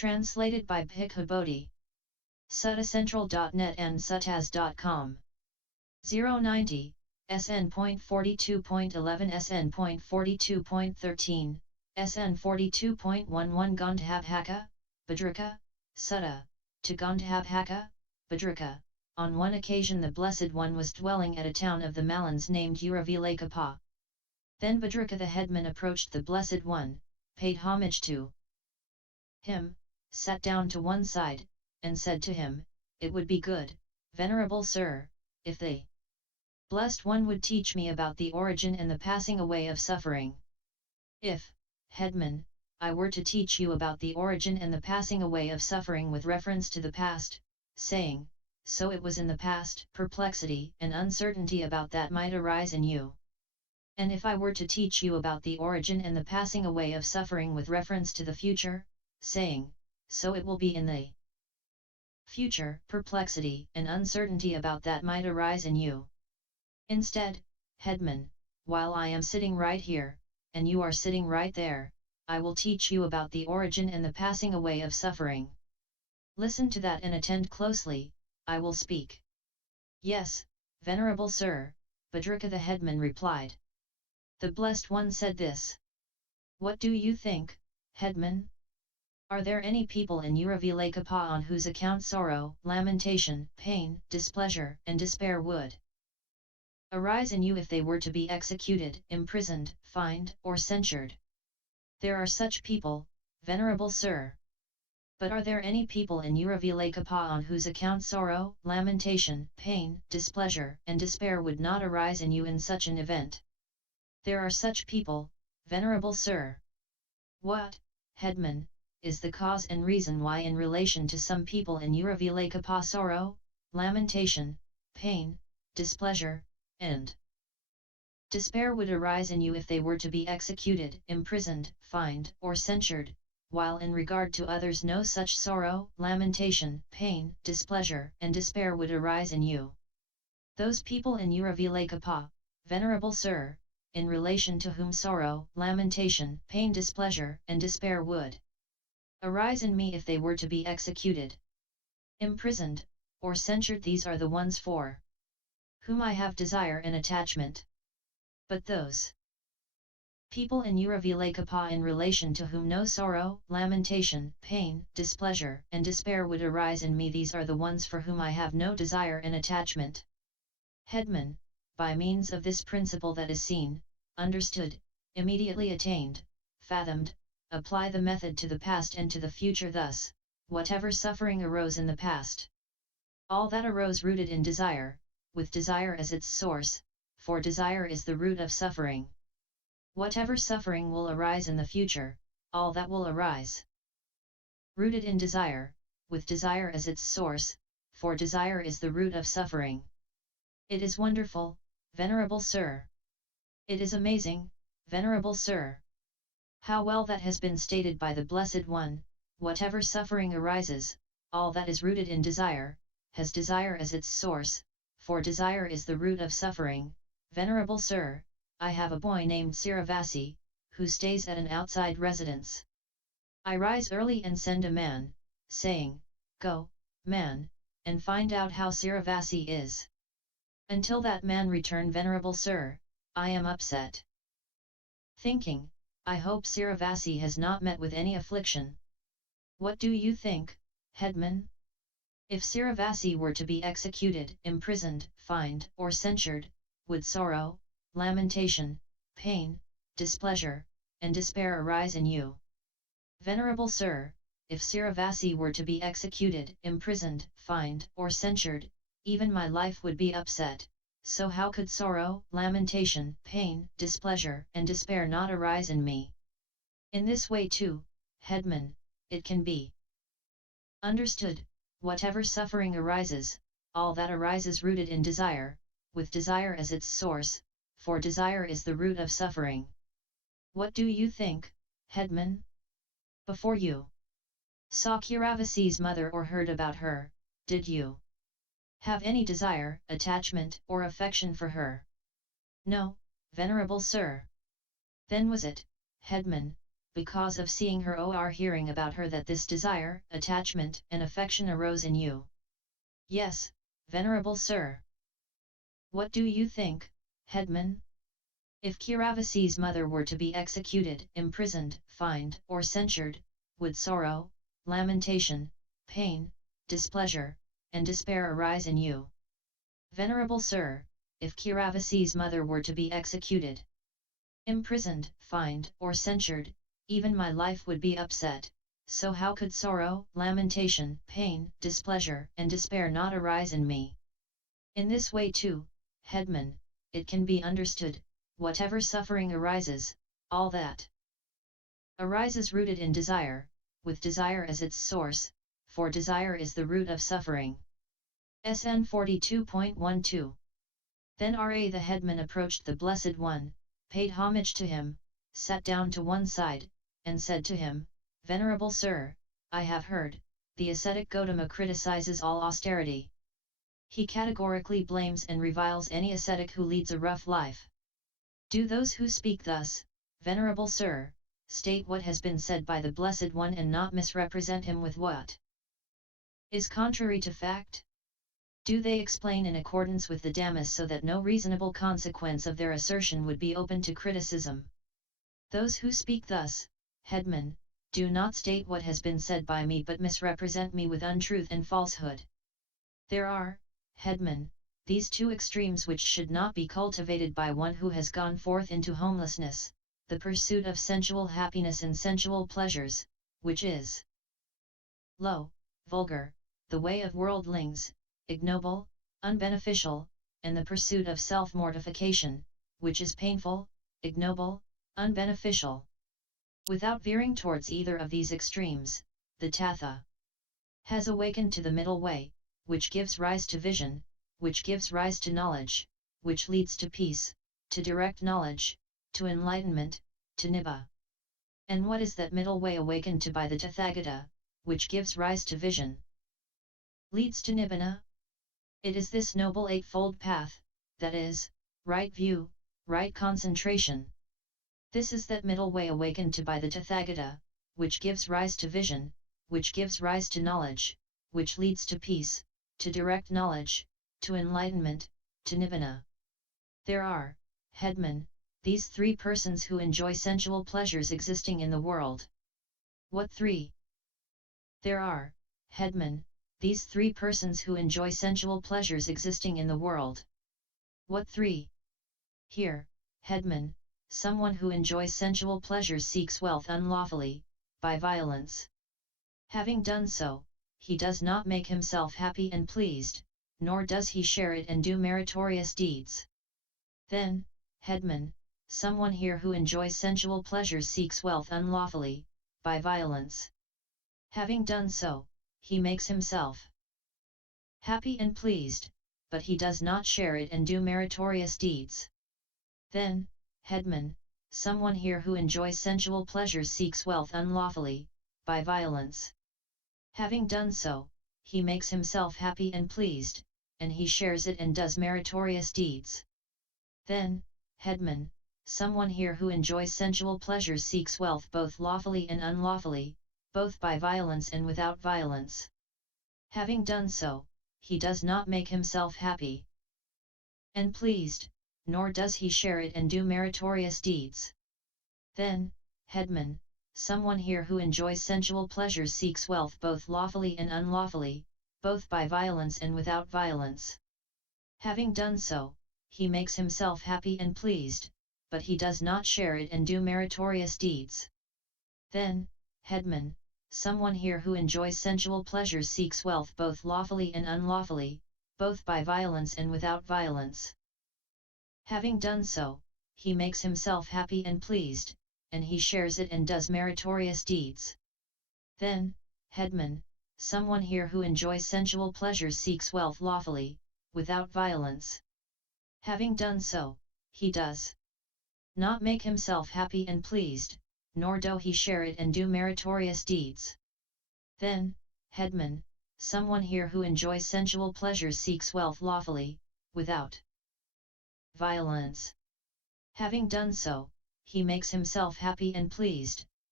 Translated by Bhikkhu Bodhi. SuttaCentral.net and suttas.com. 090, SN.42.11 SN.42.13, SN.42.11 Gandhabhaka, Bhadraka, Sutta, to Gandhabhaka, Bhadraka. On one occasion the Blessed One was dwelling at a town of the Mallans named Uruvelakappa. Then Bhadraka the headman approached the Blessed One, paid homage to him, sat down to one side, and said to him, "It would be good, venerable sir, if the Blessed One would teach me about the origin and the passing away of suffering. If, headman, I were to teach you about the origin and the passing away of suffering with reference to the past, saying, so it was in the past, perplexity and uncertainty about that might arise in you. And if I were to teach you about the origin and the passing away of suffering with reference to the future, saying, so it will be in the future, perplexity and uncertainty about that might arise in you. Instead, headman, while I am sitting right here, and you are sitting right there, I will teach you about the origin and the passing away of suffering. Listen to that and attend closely, I will speak." "Yes, venerable sir," Bhadraka the headman replied. The Blessed One said this. "What do you think, headman? Are there any people in Uruvelakappa on whose account sorrow, lamentation, pain, displeasure, and despair would arise in you if they were to be executed, imprisoned, fined, or censured?" "There are such people, venerable sir." "But are there any people in Uruvelakappa on whose account sorrow, lamentation, pain, displeasure, and despair would not arise in you in such an event?" "There are such people, venerable sir." "What, headman, is the cause and reason why in relation to some people in Uruvelakappa sorrow, lamentation, pain, displeasure, and despair would arise in you if they were to be executed, imprisoned, fined, or censured, while in regard to others no such sorrow, lamentation, pain, displeasure, and despair would arise in you?" "Those people in Uruvelakappa, venerable sir, in relation to whom sorrow, lamentation, pain, displeasure, and despair would arise in me if they were to be executed, imprisoned, or censured, these are the ones for whom I have desire and attachment. But those people in Uruvelakappa in relation to whom no sorrow, lamentation, pain, displeasure, and despair would arise in me, these are the ones for whom I have no desire and attachment." Headman, by means of this principle that is seen, understood, immediately attained, fathomed, apply the method to the past and to the future thus: whatever suffering arose in the past, all that arose rooted in desire, with desire as its source, for desire is the root of suffering. Whatever suffering will arise in the future, all that will arise rooted in desire, with desire as its source, for desire is the root of suffering. It is wonderful, venerable sir. It is amazing, venerable sir. How well that has been stated by the Blessed One: whatever suffering arises, all that is rooted in desire, has desire as its source, for desire is the root of suffering. Venerable sir, I have a boy named Siravasi, who stays at an outside residence. I rise early and send a man, saying, "Go, man, and find out how Siravasi is." Until that man return, venerable sir, I am upset, thinking, I hope Siravasi has not met with any affliction. What do you think, headman? If Siravasi were to be executed, imprisoned, fined, or censured, would sorrow, lamentation, pain, displeasure, and despair arise in you? Venerable sir, if Siravasi were to be executed, imprisoned, fined, or censured, even my life would be upset. So how could sorrow, lamentation, pain, displeasure, and despair not arise in me? In this way too, headman, it can be understood, whatever suffering arises, all that arises rooted in desire, with desire as its source, for desire is the root of suffering. What do you think, headman? Before you saw Kiravasi's mother or heard about her, did you have any desire, attachment, or affection for her? No, venerable sir. Then was it, headman, because of seeing her or hearing about her that this desire, attachment, and affection arose in you. Yes, venerable sir. What do you think, headman? If Kiravasi's mother were to be executed, imprisoned, fined, or censured, would sorrow, lamentation, pain, displeasure, and despair arise in you? Venerable sir, if Kiravasi's mother were to be executed, imprisoned, fined, or censured, even my life would be upset, so how could sorrow, lamentation, pain, displeasure, and despair not arise in me? In this way too, headman, it can be understood, whatever suffering arises, all that arises rooted in desire, with desire as its source, for desire is the root of suffering. SN.42.11. Then the headman approached the Blessed One, paid homage to him, sat down to one side, and said to him, Venerable sir, I have heard, the ascetic Gautama criticizes all austerity. He categorically blames and reviles any ascetic who leads a rough life. Do those who speak thus, Venerable sir, state what has been said by the Blessed One and not misrepresent him with what is contrary to fact? Do they explain in accordance with the Dhammas so that no reasonable consequence of their assertion would be open to criticism? Those who speak thus, headman, do not state what has been said by me but misrepresent me with untruth and falsehood. There are, headman, these two extremes which should not be cultivated by one who has gone forth into homelessness, the pursuit of sensual happiness and sensual pleasures, which is low, vulgar, the way of worldlings, ignoble, unbeneficial, and the pursuit of self-mortification, which is painful, ignoble, unbeneficial. Without veering towards either of these extremes, the Tatha has awakened to the middle way, which gives rise to vision, which gives rise to knowledge, which leads to peace, to direct knowledge, to enlightenment, to Nibbana. And what is that middle way awakened to by the Tathagata, which gives rise to vision, leads to Nibbana? It is this noble eightfold path, that is, right view, right concentration. This is that middle way awakened to by the Tathagata, which gives rise to vision, which gives rise to knowledge, which leads to peace, to direct knowledge, to enlightenment, to Nibbana. There are, headman, these three persons who enjoy sensual pleasures existing in the world. What three? There are, headman, these three persons who enjoy sensual pleasures existing in the world. What three? Here, headman, someone who enjoys sensual pleasures seeks wealth unlawfully, by violence. Having done so, he does not make himself happy and pleased, nor does he share it and do meritorious deeds. Then, headman, someone here who enjoys sensual pleasures seeks wealth unlawfully, by violence. Having done so, he makes himself happy and pleased, but he does not share it and do meritorious deeds. Then, headman, someone here who enjoys sensual pleasures seeks wealth unlawfully, by violence. Having done so, he makes himself happy and pleased, and he shares it and does meritorious deeds. Then, headman, someone here who enjoys sensual pleasures seeks wealth both lawfully and unlawfully, both by violence and without violence. Having done so, he does not make himself happy and pleased, nor does he share it and do meritorious deeds. Then, headman, someone here who enjoys sensual pleasures seeks wealth both lawfully and unlawfully, both by violence and without violence. Having done so, he makes himself happy and pleased, but he does not share it and do meritorious deeds. Then, headman, someone here who enjoys sensual pleasures seeks wealth both lawfully and unlawfully, both by violence and without violence. Having done so, he makes himself happy and pleased, and he shares it and does meritorious deeds. Then, headman, someone here who enjoys sensual pleasures seeks wealth lawfully, without violence. Having done so, he does not make himself happy and pleased, nor do he share it and do meritorious deeds. Then, headman, someone here who enjoys sensual pleasures seeks wealth lawfully, without violence. Having done so, he makes himself happy and pleased,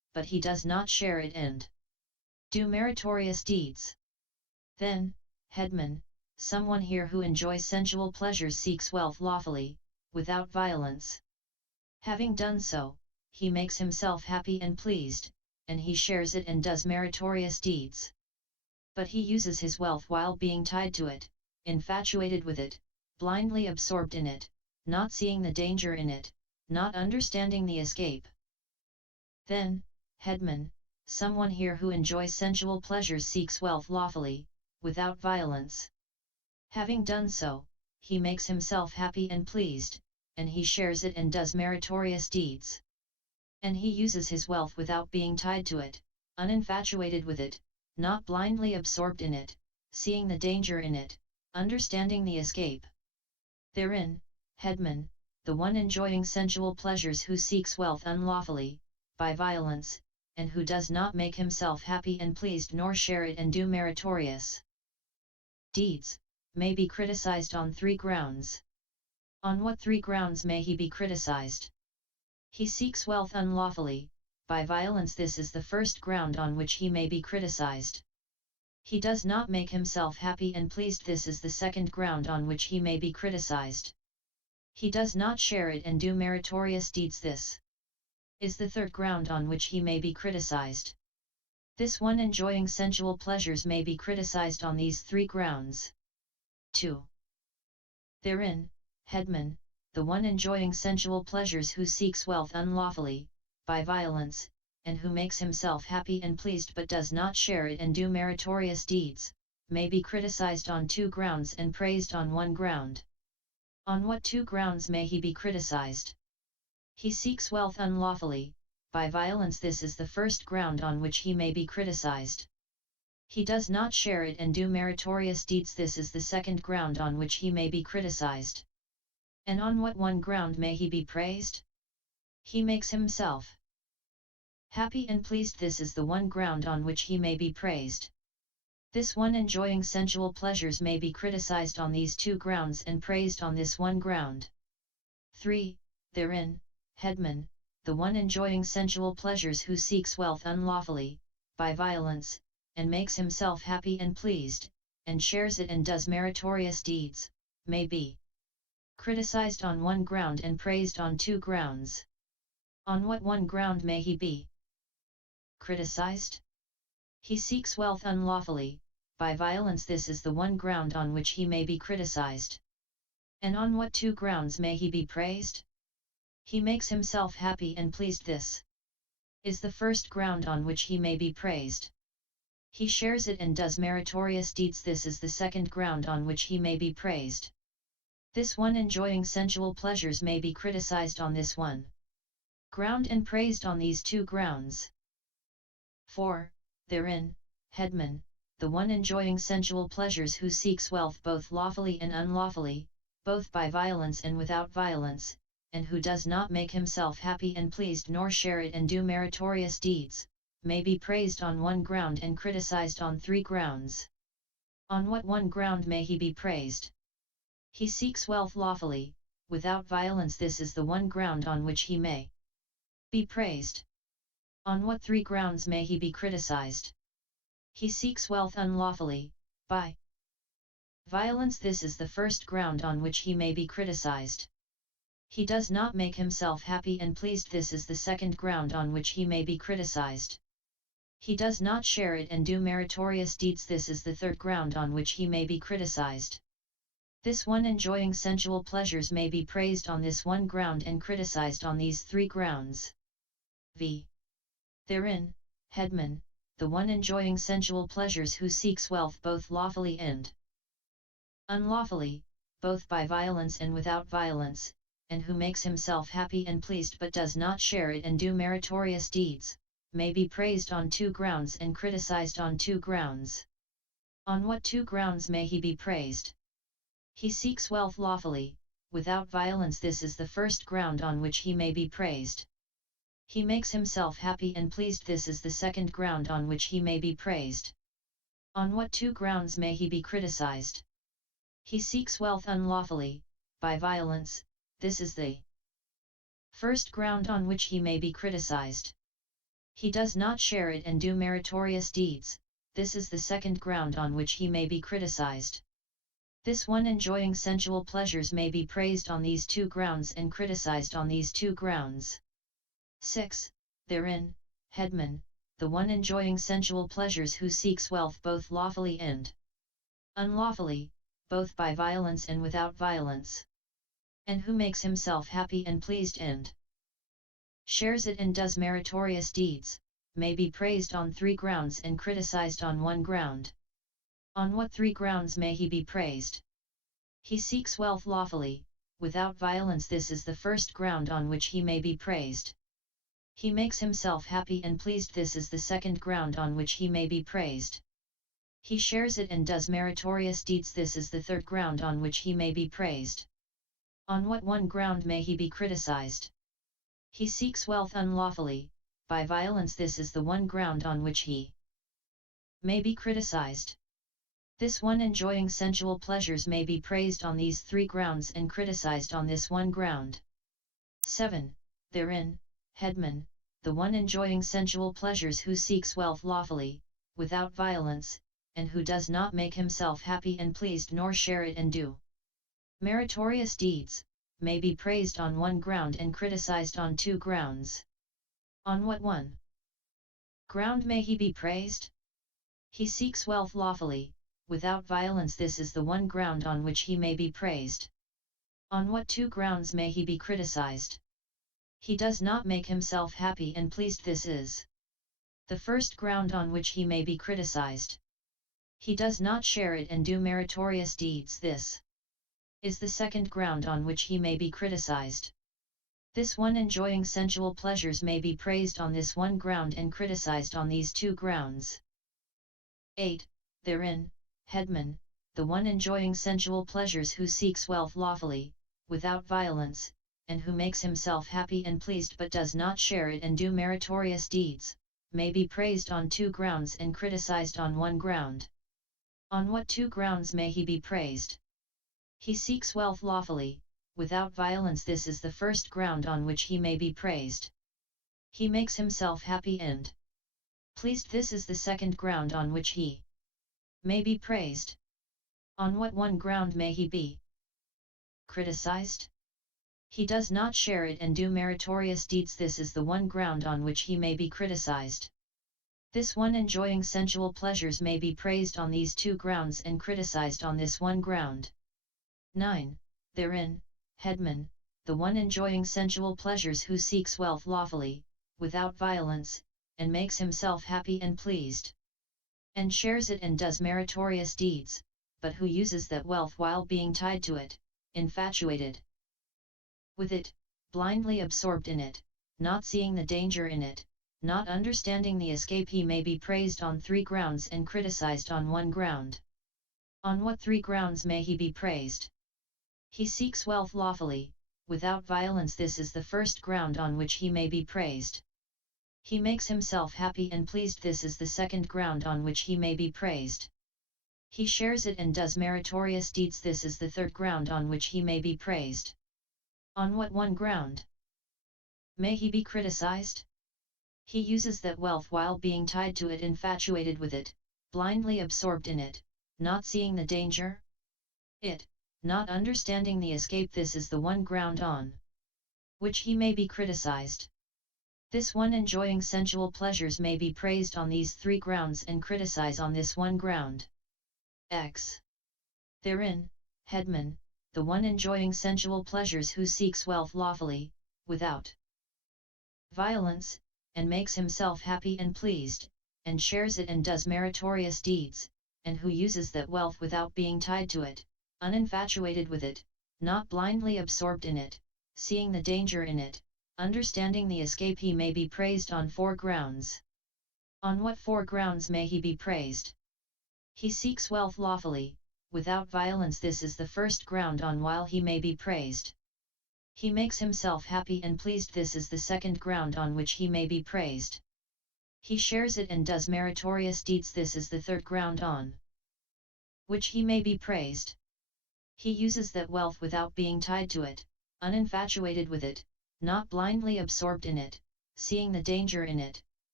but he does not share it and do meritorious deeds. Then, headman, someone here who enjoys sensual pleasures seeks wealth lawfully, without violence. Having done so, he makes himself happy and pleased, and he shares it and does meritorious deeds. But he uses his wealth while being tied to it, infatuated with it, blindly absorbed in it, not seeing the danger in it, not understanding the escape. Then, headman, someone here who enjoys sensual pleasures seeks wealth lawfully, without violence. Having done so, he makes himself happy and pleased, and he shares it and does meritorious deeds. And he uses his wealth without being tied to it, uninfatuated with it, not blindly absorbed in it, seeing the danger in it, understanding the escape. Therein, headman, the one enjoying sensual pleasures who seeks wealth unlawfully, by violence, and who does not make himself happy and pleased nor share it and do meritorious deeds, may be criticized on 3 grounds. On what 3 grounds may he be criticized? He seeks wealth unlawfully, by violence. This is the first ground on which he may be criticized. He does not make himself happy and pleased. This is the second ground on which he may be criticized. He does not share it and do meritorious deeds. This is the third ground on which he may be criticized. This one enjoying sensual pleasures may be criticized on these 3 grounds. 2. Therein, headman, the one enjoying sensual pleasures who seeks wealth unlawfully, by violence, and who makes himself happy and pleased but does not share it and do meritorious deeds, may be criticized on 2 grounds and praised on 1 ground. On what 2 grounds may he be criticized? He seeks wealth unlawfully, by violence. This is the first ground on which he may be criticized. He does not share it and do meritorious deeds. This is the second ground on which he may be criticized. And on what 1 ground may he be praised? He makes himself happy and pleased. This is the 1 ground on which he may be praised. This one enjoying sensual pleasures may be criticized on these 2 grounds and praised on this 1 ground. 3. Therein, headman, the one enjoying sensual pleasures who seeks wealth unlawfully, by violence, and makes himself happy and pleased, and shares it and does meritorious deeds, may be criticized on 1 ground and praised on 2 grounds. On what 1 ground may he be criticized? He seeks wealth unlawfully, by violence. This is the 1 ground on which he may be criticized. And on what 2 grounds may he be praised? He makes himself happy and pleased. This is the first ground on which he may be praised. He shares it and does meritorious deeds. This is the second ground on which he may be praised. This one enjoying sensual pleasures may be criticized on this 1 ground and praised on these 2 grounds. 4. Therein, headman, the one enjoying sensual pleasures who seeks wealth both lawfully and unlawfully, both by violence and without violence, and who does not make himself happy and pleased nor share it and do meritorious deeds, may be praised on 1 ground and criticized on 3 grounds. On what 1 ground may he be praised? He seeks wealth lawfully, without violence. This is the 1 ground on which he may be praised. On what 3 grounds may he be criticized? He seeks wealth unlawfully, by violence. This is the first ground on which he may be criticized. He does not make himself happy and pleased. This is the second ground on which he may be criticized. He does not share it and do meritorious deeds. This is the third ground on which he may be criticized. This one enjoying sensual pleasures may be praised on this 1 ground and criticized on these 3 grounds. V. Therein, headman, the one enjoying sensual pleasures who seeks wealth both lawfully and unlawfully, both by violence and without violence, and who makes himself happy and pleased but does not share it and do meritorious deeds, may be praised on 2 grounds and criticized on 2 grounds. On what 2 grounds may he be praised? He seeks wealth lawfully, without violence. This is the first ground on which he may be praised. He makes himself happy and pleased. This is the second ground on which he may be praised. On what 2 grounds may he be criticized? He seeks wealth unlawfully, by violence. This is the first ground on which he may be criticized. He does not share it and do meritorious deeds, this is the second ground on which he may be criticized. This one enjoying sensual pleasures may be praised on these two grounds and criticized on these two grounds. 6. Therein, headman, the one enjoying sensual pleasures who seeks wealth both lawfully and unlawfully, both by violence and without violence, and who makes himself happy and pleased and shares it and does meritorious deeds, may be praised on three grounds and criticized on one ground. On what three grounds may he be praised? He seeks wealth lawfully, without violence, this is the first ground on which he may be praised. He makes himself happy and pleased, this is the second ground on which he may be praised. He shares it and does meritorious deeds, this is the third ground on which he may be praised. On what one ground may he be criticized? He seeks wealth unlawfully, by violence, this is the one ground on which he may be criticized. This one enjoying sensual pleasures may be praised on these three grounds and criticized on this one ground. 7. Therein, headman, the one enjoying sensual pleasures who seeks wealth lawfully, without violence, and who does not make himself happy and pleased nor share it and do meritorious deeds, may be praised on one ground and criticized on two grounds. On what one ground may he be praised? He seeks wealth lawfully, without violence, this is the one ground on which he may be praised. On what two grounds may he be criticized? He does not make himself happy and pleased, this is the first ground on which he may be criticized. He does not share it and do meritorious deeds, this is the second ground on which he may be criticized. This one enjoying sensual pleasures may be praised on this one ground and criticized on these two grounds. 8. Therein, headman, the one enjoying sensual pleasures who seeks wealth lawfully, without violence, and who makes himself happy and pleased but does not share it and do meritorious deeds, may be praised on two grounds and criticized on one ground. On what two grounds may he be praised? He seeks wealth lawfully, without violence, this is the first ground on which he may be praised. He makes himself happy and pleased, this is the second ground on which he may be praised. On what one ground may he be criticized? He does not share it and do meritorious deeds, this is the one ground on which he may be criticized. This one enjoying sensual pleasures may be praised on these two grounds and criticized on this one ground. 9. Therein, headman, the one enjoying sensual pleasures who seeks wealth lawfully, without violence, and makes himself happy and pleased, and shares it and does meritorious deeds, but who uses that wealth while being tied to it, infatuated with it, blindly absorbed in it, not seeing the danger in it, not understanding the escape, he may be praised on three grounds and criticized on one ground. On what three grounds may he be praised? He seeks wealth lawfully, without violence, this is the first ground on which he may be praised. He makes himself happy and pleased, this is the second ground on which he may be praised. He shares it and does meritorious deeds, this is the third ground on which he may be praised. On what one ground may he be criticized? He uses that wealth while being tied to it, infatuated with it, blindly absorbed in it, not seeing the danger it, not understanding the escape, this is the one ground on which he may be criticized. This one enjoying sensual pleasures may be praised on these three grounds and criticized on this one ground. X. Therein, headman, the one enjoying sensual pleasures who seeks wealth lawfully, without violence, and makes himself happy and pleased, and shares it and does meritorious deeds, and who uses that wealth without being tied to it, uninfatuated with it, not blindly absorbed in it, seeing the danger in it, understanding the escape, he may be praised on four grounds. On what four grounds may he be praised? He seeks wealth lawfully, without violence, this is the first ground on while he may be praised. He makes himself happy and pleased, this is the second ground on which he may be praised. He shares it and does meritorious deeds, this is the third ground on which he may be praised. He uses that wealth without being tied to it, uninfatuated with it, not blindly absorbed in it, seeing the danger in it,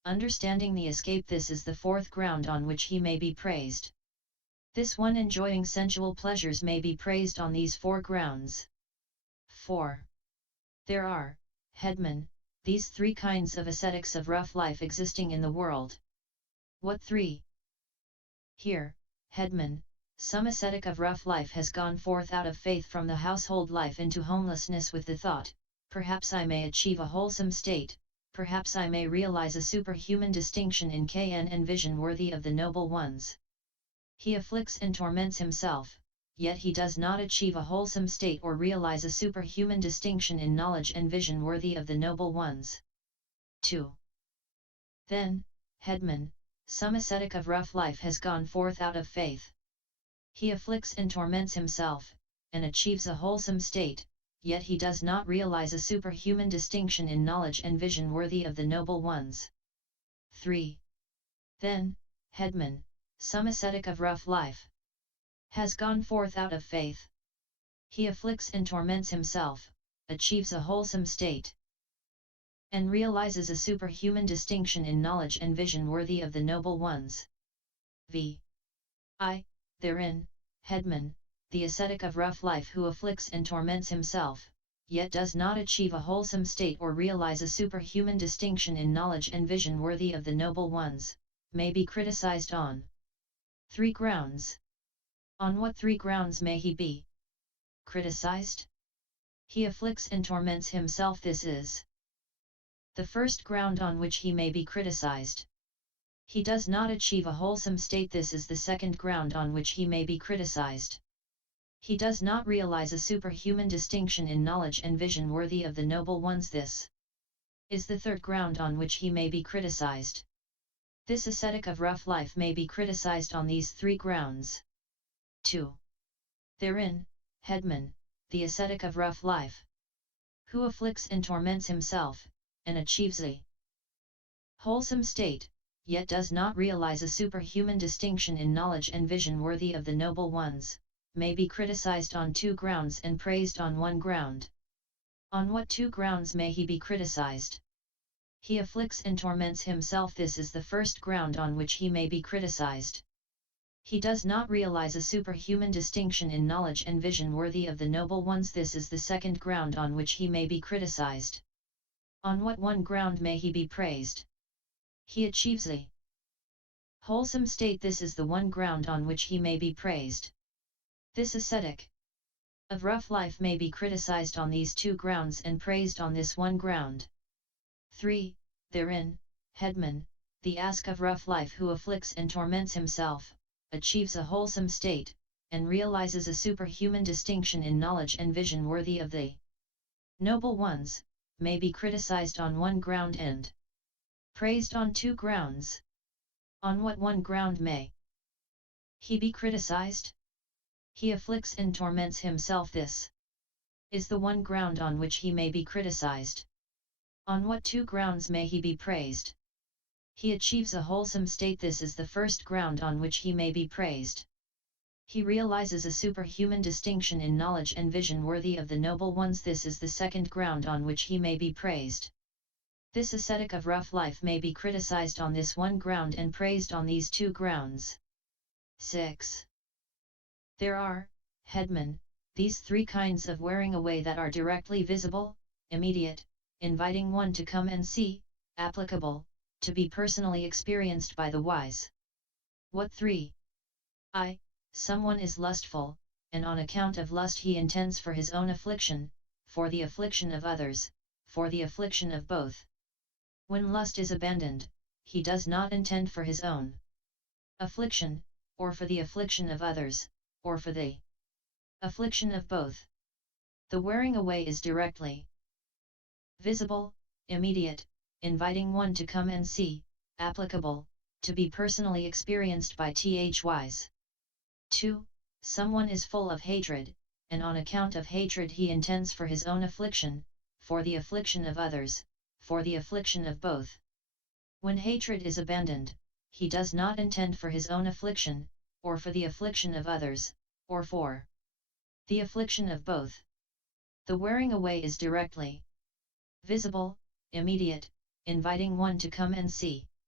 understanding the escape. This is the fourth ground on which he may be praised. This one enjoying sensual pleasures may be praised on these four grounds. 4. There are, headman, these three kinds of ascetics of rough life existing in the world. What 3? Here, headman, some ascetic of rough life has gone forth out of faith from the household life into homelessness with the thought, perhaps I may achieve a wholesome state, perhaps I may realize a superhuman distinction in KN and vision worthy of the noble ones. He afflicts and torments himself, yet he does not achieve a wholesome state or realize a superhuman distinction in knowledge and vision worthy of the noble ones. 2. Then, headman, some ascetic of rough life has gone forth out of faith. He afflicts and torments himself, and achieves a wholesome state, yet he does not realize a superhuman distinction in knowledge and vision worthy of the noble ones. 3. Then, headman, some ascetic of rough life has gone forth out of faith. He afflicts and torments himself, achieves a wholesome state, and realizes a superhuman distinction in knowledge and vision worthy of the noble ones. Therein, headman, the ascetic of rough life who afflicts and torments himself, yet does not achieve a wholesome state or realize a superhuman distinction in knowledge and vision worthy of the noble ones, may be criticized on 3 grounds. On what 3 grounds may he be criticized? He afflicts and torments himself. This is the first ground on which he may be criticized. He does not achieve a wholesome state. This is the second ground on which he may be criticized. He does not realize a superhuman distinction in knowledge and vision worthy of the noble ones. This is the third ground on which he may be criticized. This ascetic of rough life may be criticized on these 3 grounds. 2. Therein, headman, the ascetic of rough life, who afflicts and torments himself, and achieves a wholesome state, yet does not realize a superhuman distinction in knowledge and vision worthy of the noble ones, may be criticized on 2 grounds and praised on 1 ground. On what 2 grounds may he be criticized? He afflicts and torments himself. This is the first ground on which he may be criticized. He does not realize a superhuman distinction in knowledge and vision worthy of the noble ones. This is the second ground on which he may be criticized. On what 1 ground may he be praised? He achieves a wholesome state. This is the 1 ground on which he may be praised. This ascetic of rough life may be criticized on these 2 grounds and praised on this 1 ground. 3. Therein, headman, the ascetic of rough life who afflicts and torments himself, achieves a wholesome state, and realizes a superhuman distinction in knowledge and vision worthy of the noble ones, may be criticized on 1 ground and praised on 2 grounds. On what 1 ground may he be criticized? He afflicts and torments himself. This is the 1 ground on which he may be criticized. On what 2 grounds may he be praised? He achieves a wholesome state. This is the first ground on which he may be praised. He realizes a superhuman distinction in knowledge and vision worthy of the noble ones. This is the second ground on which he may be praised. This ascetic of rough life may be criticized on this 1 ground and praised on these 2 grounds. 6. There are, headman, these 3 kinds of wearing away that are directly visible, immediate, inviting one to come and see, applicable, to be personally experienced by the wise. What 3? Someone is lustful, and on account of lust he intends for his own affliction, for the affliction of others, for the affliction of both. When lust is abandoned, he does not intend for his own affliction, or for the affliction of others, or for the affliction of both. The wearing away is directly visible, immediate, inviting one to come and see, applicable, to be personally experienced by th wise. 2. Someone is full of hatred, and on account of hatred he intends for his own affliction, for the affliction of others, for the affliction of both. When hatred is abandoned, he does not intend for his own affliction, or for the affliction of others, or for the affliction of both. The wearing away is directly visible, immediate, inviting one to come and see.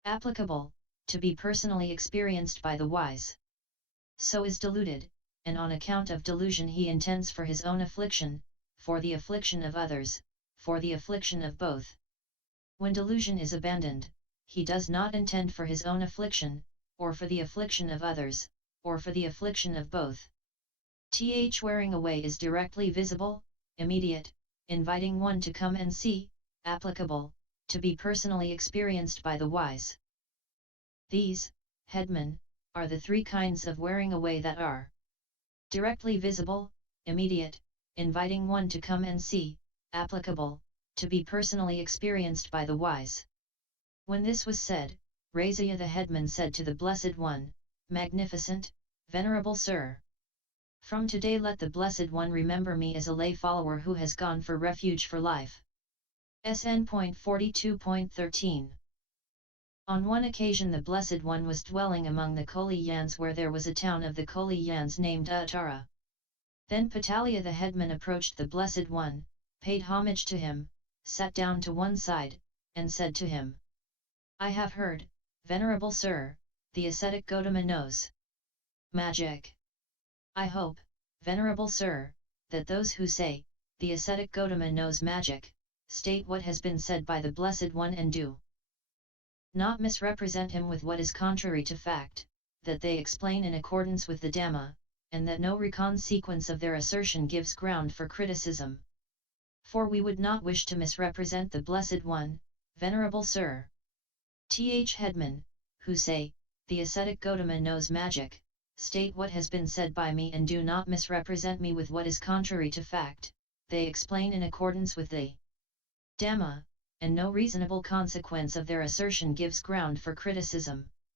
applicable, to be personally experienced by the wise. So is deluded, and on account of delusion he intends for his own affliction, for the affliction of others, for the affliction of both. When delusion is abandoned, he does not intend for his own affliction, or for the affliction of others, or for the affliction of both. Wearing away is directly visible, immediate, inviting one to come and see, applicable, to be personally experienced by the wise. These, headman, are the three kinds of wearing away that are directly visible, immediate, inviting one to come and see, applicable, to be personally experienced by the wise. When this was said, Razaya the headman said to the Blessed One, Magnificent, Venerable Sir, from today let the Blessed One remember me as a lay follower who has gone for refuge for life. SN.42.13. On one occasion the Blessed One was dwelling among the Koliyans where there was a town of the Koliyans named Uttara. Then Patalia the headman approached the Blessed One, paid homage to him, sat down to one side, and said to him, I have heard, Venerable Sir, the ascetic Gautama knows magic. I hope, Venerable Sir, that those who say, the ascetic Gautama knows magic, state what has been said by the Blessed One and do not misrepresent him with what is contrary to fact, that they explain in accordance with the Dhamma, and that no reconsequence of their assertion gives ground for criticism. For we would not wish to misrepresent the Blessed One, Venerable Sir. Headman, who say, the ascetic Gautama knows magic, state what has been said by me and do not misrepresent me with what is contrary to fact, they explain in accordance with the Dhamma, and no reasonable consequence of their assertion gives ground for criticism.